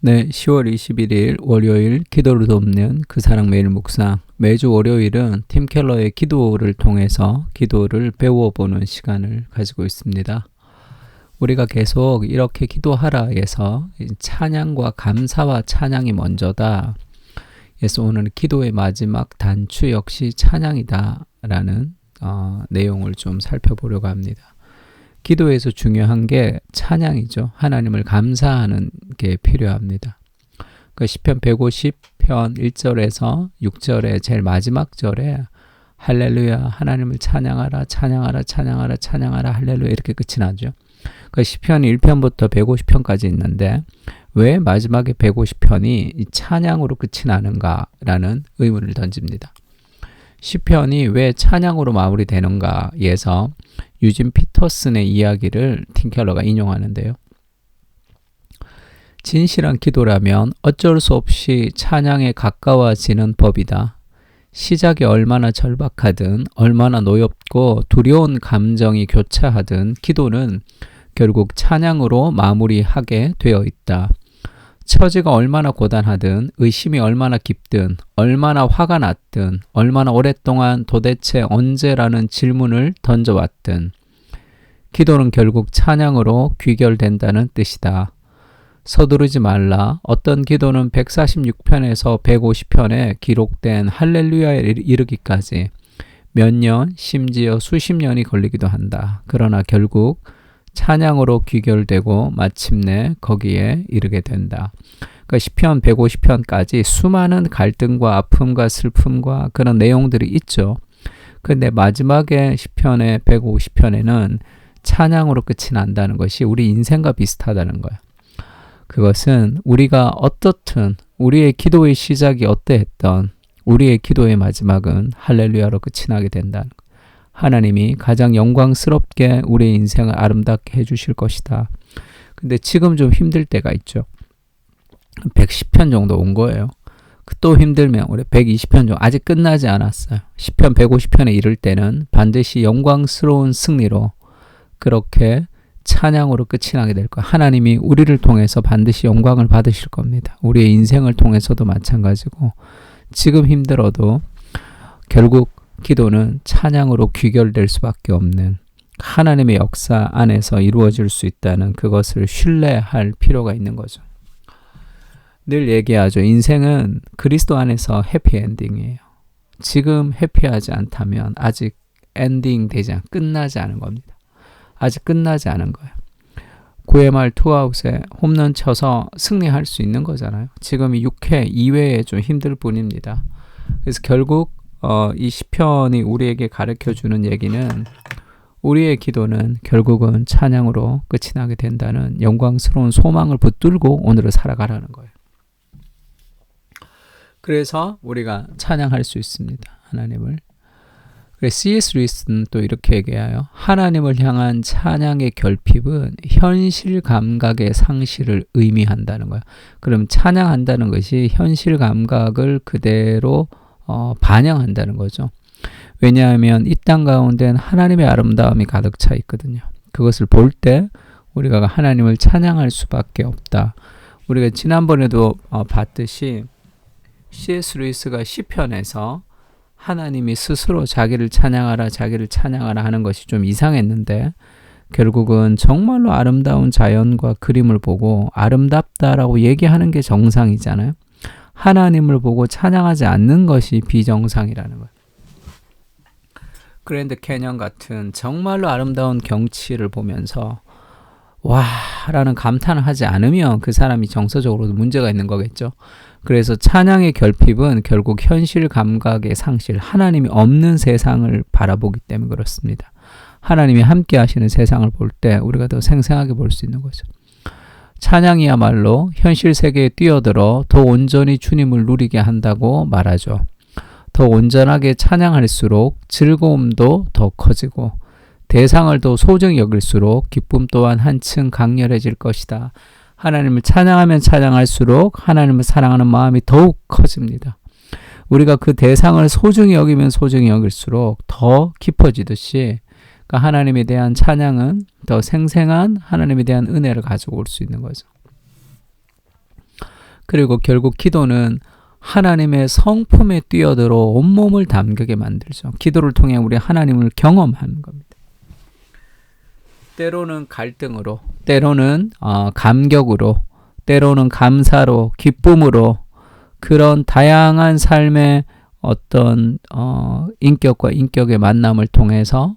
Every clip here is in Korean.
네, 10월 21일 월요일 기도를 돕는 그 사랑 매일 묵상. 매주 월요일은 팀 켈러의 기도를 통해서 기도를 배워보는 시간을 가지고 있습니다. 우리가 계속 이렇게 기도하라 해서 찬양과 감사와 찬양이 먼저다. 그래서 오늘 기도의 마지막 단추 역시 찬양이다 라는 내용을 좀 살펴보려고 합니다. 기도에서 중요한 게 찬양이죠. 하나님을 감사하는 게 필요합니다. 그 시편 150편 1절에서 6절의 제일 마지막 절에 할렐루야 하나님을 찬양하라 찬양하라 찬양하라 찬양하라 할렐루야 이렇게 끝이 나죠. 그 시편 1편부터 150편까지 있는데 왜 마지막에 150편이 이 찬양으로 끝이 나는가라는 의문을 던집니다. 시편이 왜 찬양으로 마무리되는가에서 유진 피터슨의 이야기를 팀 켈러가 인용하는데요. 진실한 기도라면 어쩔 수 없이 찬양에 가까워지는 법이다. 시작이 얼마나 절박하든 얼마나 노엽고 두려운 감정이 교차하든 기도는 결국 찬양으로 마무리하게 되어 있다. 처지가 얼마나 고단하든 의심이 얼마나 깊든 얼마나 화가 났든 얼마나 오랫동안 도대체 언제라는 질문을 던져왔든 기도는 결국 찬양으로 귀결된다는 뜻이다. 서두르지 말라. 어떤 기도는 146편에서 150편에 기록된 할렐루야에 이르기까지 몇 년, 심지어 수십 년이 걸리기도 한다. 그러나 결국 찬양으로 귀결되고 마침내 거기에 이르게 된다. 그러니까 시편 150편까지 수많은 갈등과 아픔과 슬픔과 그런 내용들이 있죠. 근데 마지막에 시편의 150편에는 찬양으로 끝이 난다는 것이 우리 인생과 비슷하다는 거예요. 그것은 우리가 어떻든 우리의 기도의 시작이 어떠했던 우리의 기도의 마지막은 할렐루야로 끝이 나게 된다는 거예요. 하나님이 가장 영광스럽게 우리의 인생을 아름답게 해주실 것이다. 근데 지금 좀 힘들 때가 있죠. 110편 정도 온 거예요. 또 힘들면 우리 120편 정도 아직 끝나지 않았어요. 10편 150편에 이를 때는 반드시 영광스러운 승리로 그렇게 찬양으로 끝이 나게 될 거예요. 하나님이 우리를 통해서 반드시 영광을 받으실 겁니다. 우리의 인생을 통해서도 마찬가지고 지금 힘들어도 결국 기도는 찬양으로 귀결될 수밖에 없는 하나님의 역사 안에서 이루어질 수 있다는 그것을 신뢰할 필요가 있는 거죠. 늘 얘기하죠. 인생은 그리스도 안에서 해피엔딩이에요. 지금 해피하지 않다면 아직 엔딩 되지 않, 끝나지 않은 겁니다. 아직 끝나지 않은 거예요. 9회 말 투아웃에 홈런 쳐서 승리할 수 있는 거잖아요. 지금 6회 2회에 좀 힘들 뿐입니다. 그래서 결국 이 시편이 우리에게 가르쳐주는 얘기는 우리의 기도는 결국은 찬양으로 끝이 나게 된다는 영광스러운 소망을 붙들고 오늘을 살아가라는 거예요. 그래서 우리가 찬양할 수 있습니다. 하나님을. 그래서 C.S. 루이스는 또 이렇게 얘기해요. 하나님을 향한 찬양의 결핍은 현실 감각의 상실을 의미한다는 거예요. 그럼 찬양한다는 것이 현실 감각을 그대로 반영한다는 거죠. 왜냐하면 이 땅 가운데는 하나님의 아름다움이 가득 차 있거든요. 그것을 볼 때 우리가 하나님을 찬양할 수밖에 없다. 우리가 지난번에도 봤듯이 C.S. 루이스가 시편에서 하나님이 스스로 자기를 찬양하라 하는 것이 좀 이상했는데 결국은 정말로 아름다운 자연과 그림을 보고 아름답다라고 얘기하는 게 정상이잖아요. 하나님을 보고 찬양하지 않는 것이 비정상이라는 거예요. 그랜드 캐년 같은 정말로 아름다운 경치를 보면서 와 라는 감탄을 하지 않으면 그 사람이 정서적으로도 문제가 있는 거겠죠. 그래서 찬양의 결핍은 결국 현실 감각의 상실, 하나님이 없는 세상을 바라보기 때문에 그렇습니다. 하나님이 함께 하시는 세상을 볼 때 우리가 더 생생하게 볼 수 있는 거죠. 찬양이야말로 현실 세계에 뛰어들어 더 온전히 주님을 누리게 한다고 말하죠. 더 온전하게 찬양할수록 즐거움도 더 커지고 대상을 더 소중히 여길수록 기쁨 또한 한층 강렬해질 것이다. 하나님을 찬양하면 찬양할수록 하나님을 사랑하는 마음이 더욱 커집니다. 우리가 그 대상을 소중히 여기면 소중히 여길수록 더 깊어지듯이 그러니까 하나님에 대한 찬양은 더 생생한 하나님에 대한 은혜를 가지고 올 수 있는 거죠. 그리고 결국 기도는 하나님의 성품에 뛰어들어 온몸을 담그게 만들죠. 기도를 통해 우리 하나님을 경험하는 겁니다. 때로는 갈등으로, 때로는 감격으로, 때로는 감사로, 기쁨으로, 그런 다양한 삶의 어떤 인격과 인격의 만남을 통해서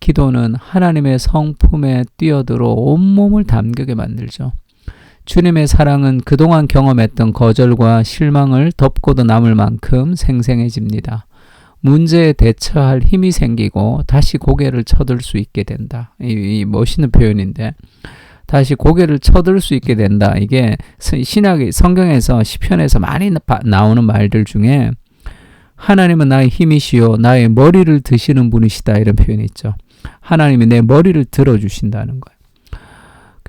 기도는 하나님의 성품에 뛰어들어 온몸을 담그게 만들죠. 주님의 사랑은 그동안 경험했던 거절과 실망을 덮고도 남을 만큼 생생해집니다. 문제에 대처할 힘이 생기고 다시 고개를 쳐들 수 있게 된다. 이 멋있는 표현인데, 다시 고개를 쳐들 수 있게 된다. 이게 신약의 성경에서 시편에서 많이 나오는 말들 중에 하나님은 나의 힘이시요 나의 머리를 드시는 분이시다, 이런 표현이 있죠. 하나님이 내 머리를 들어주신다는 거예요.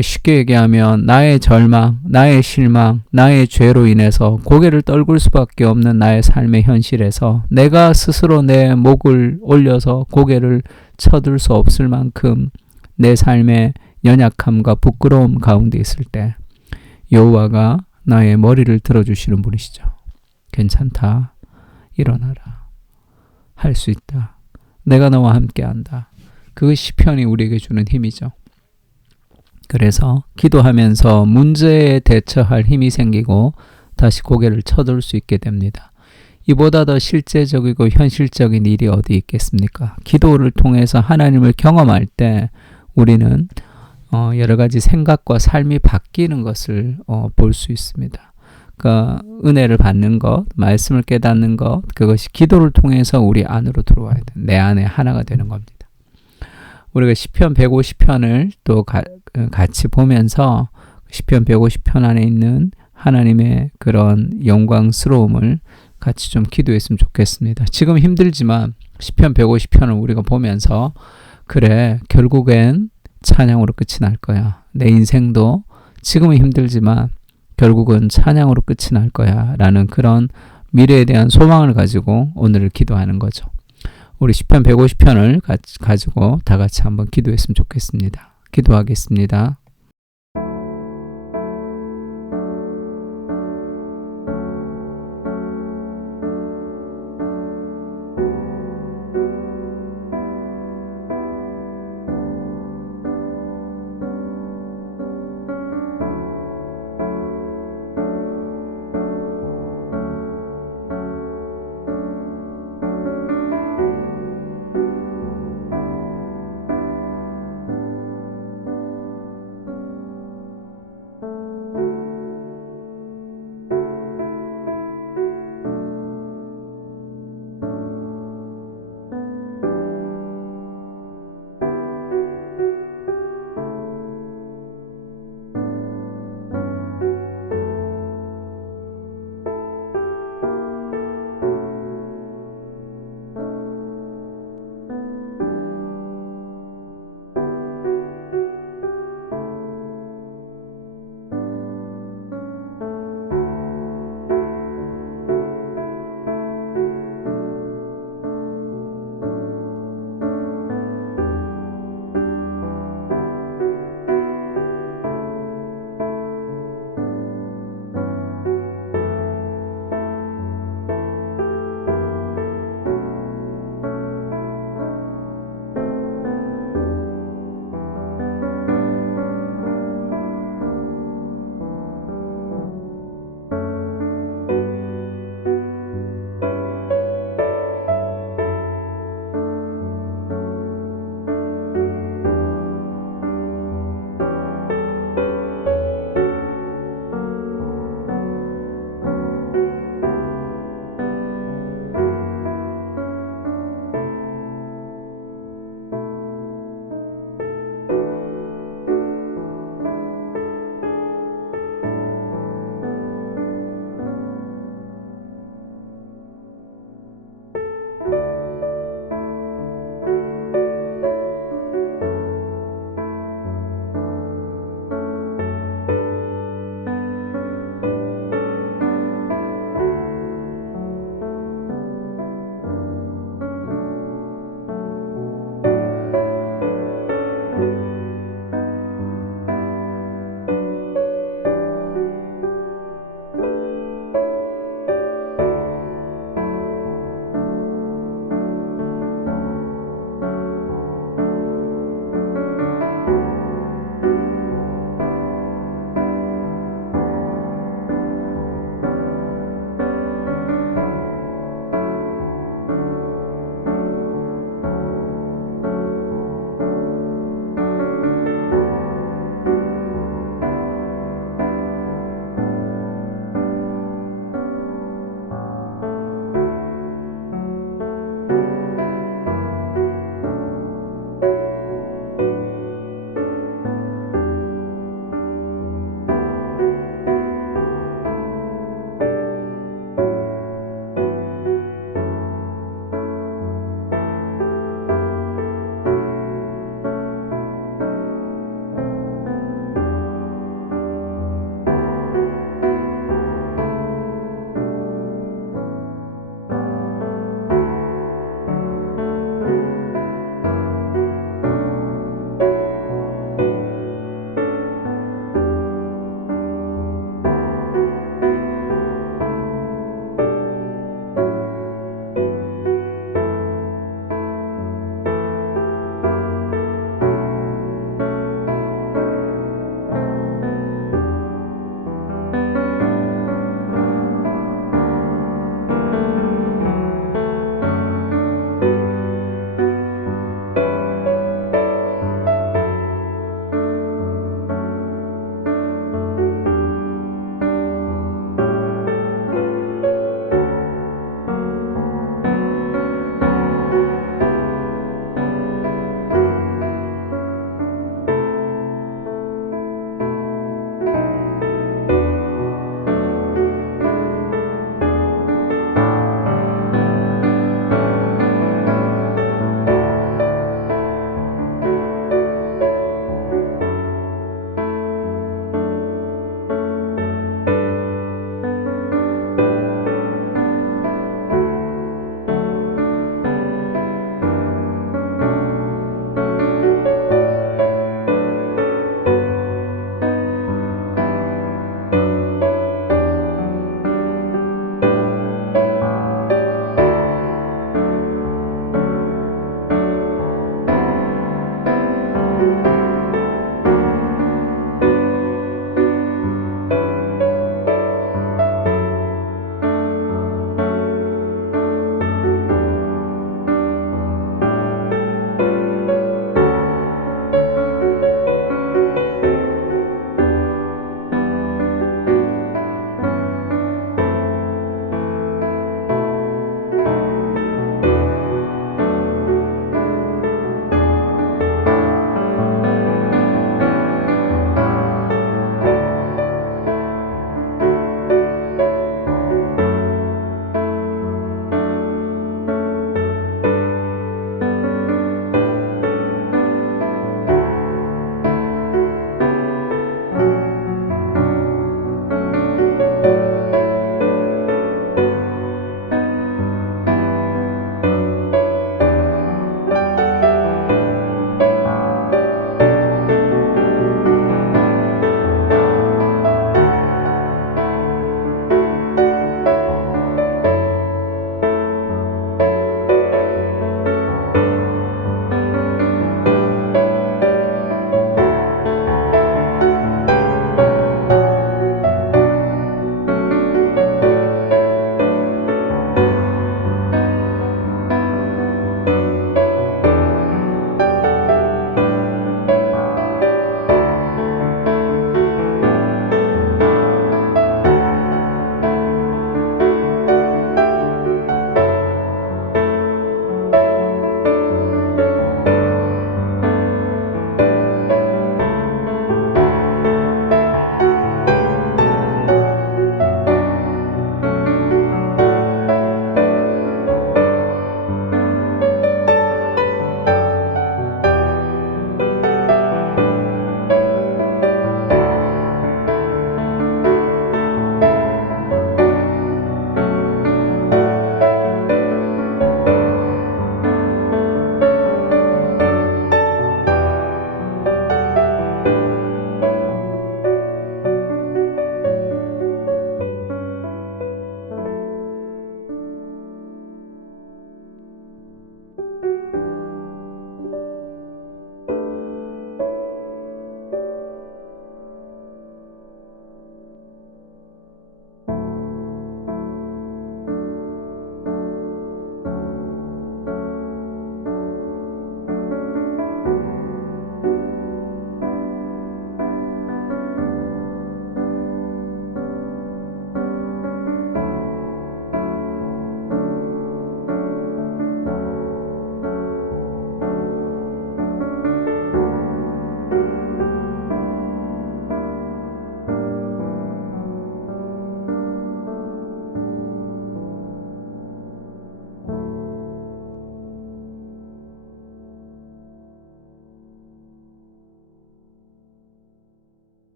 쉽게 얘기하면 나의 절망, 나의 실망, 나의 죄로 인해서 고개를 떨굴 수밖에 없는 나의 삶의 현실에서 내가 스스로 내 목을 올려서 고개를 쳐들 수 없을 만큼 내 삶의 연약함과 부끄러움 가운데 있을 때 여호와가 나의 머리를 들어주시는 분이시죠. 괜찮다. 일어나라. 할 수 있다. 내가 너와 함께한다. 그 시편이 우리에게 주는 힘이죠. 그래서 기도하면서 문제에 대처할 힘이 생기고 다시 고개를 쳐들 수 있게 됩니다. 이보다 더 실제적이고 현실적인 일이 어디 있겠습니까? 기도를 통해서 하나님을 경험할 때 우리는 여러 가지 생각과 삶이 바뀌는 것을 볼 수 있습니다. 그러니까 은혜를 받는 것, 말씀을 깨닫는 것, 그것이 기도를 통해서 우리 안으로 들어와야 돼. 내 안에 하나가 되는 겁니다. 우리가 시편 150편을 또 같이 보면서 시편 150편 안에 있는 하나님의 그런 영광스러움을 같이 좀 기도했으면 좋겠습니다. 지금 힘들지만 시편 150편을 우리가 보면서 그래, 결국엔 찬양으로 끝이 날 거야. 내 인생도 지금은 힘들지만 결국은 찬양으로 끝이 날 거야 라는 그런 미래에 대한 소망을 가지고 오늘을 기도하는 거죠. 우리 시편 150편을 가지고 다 같이 한번 기도했으면 좋겠습니다. 기도하겠습니다.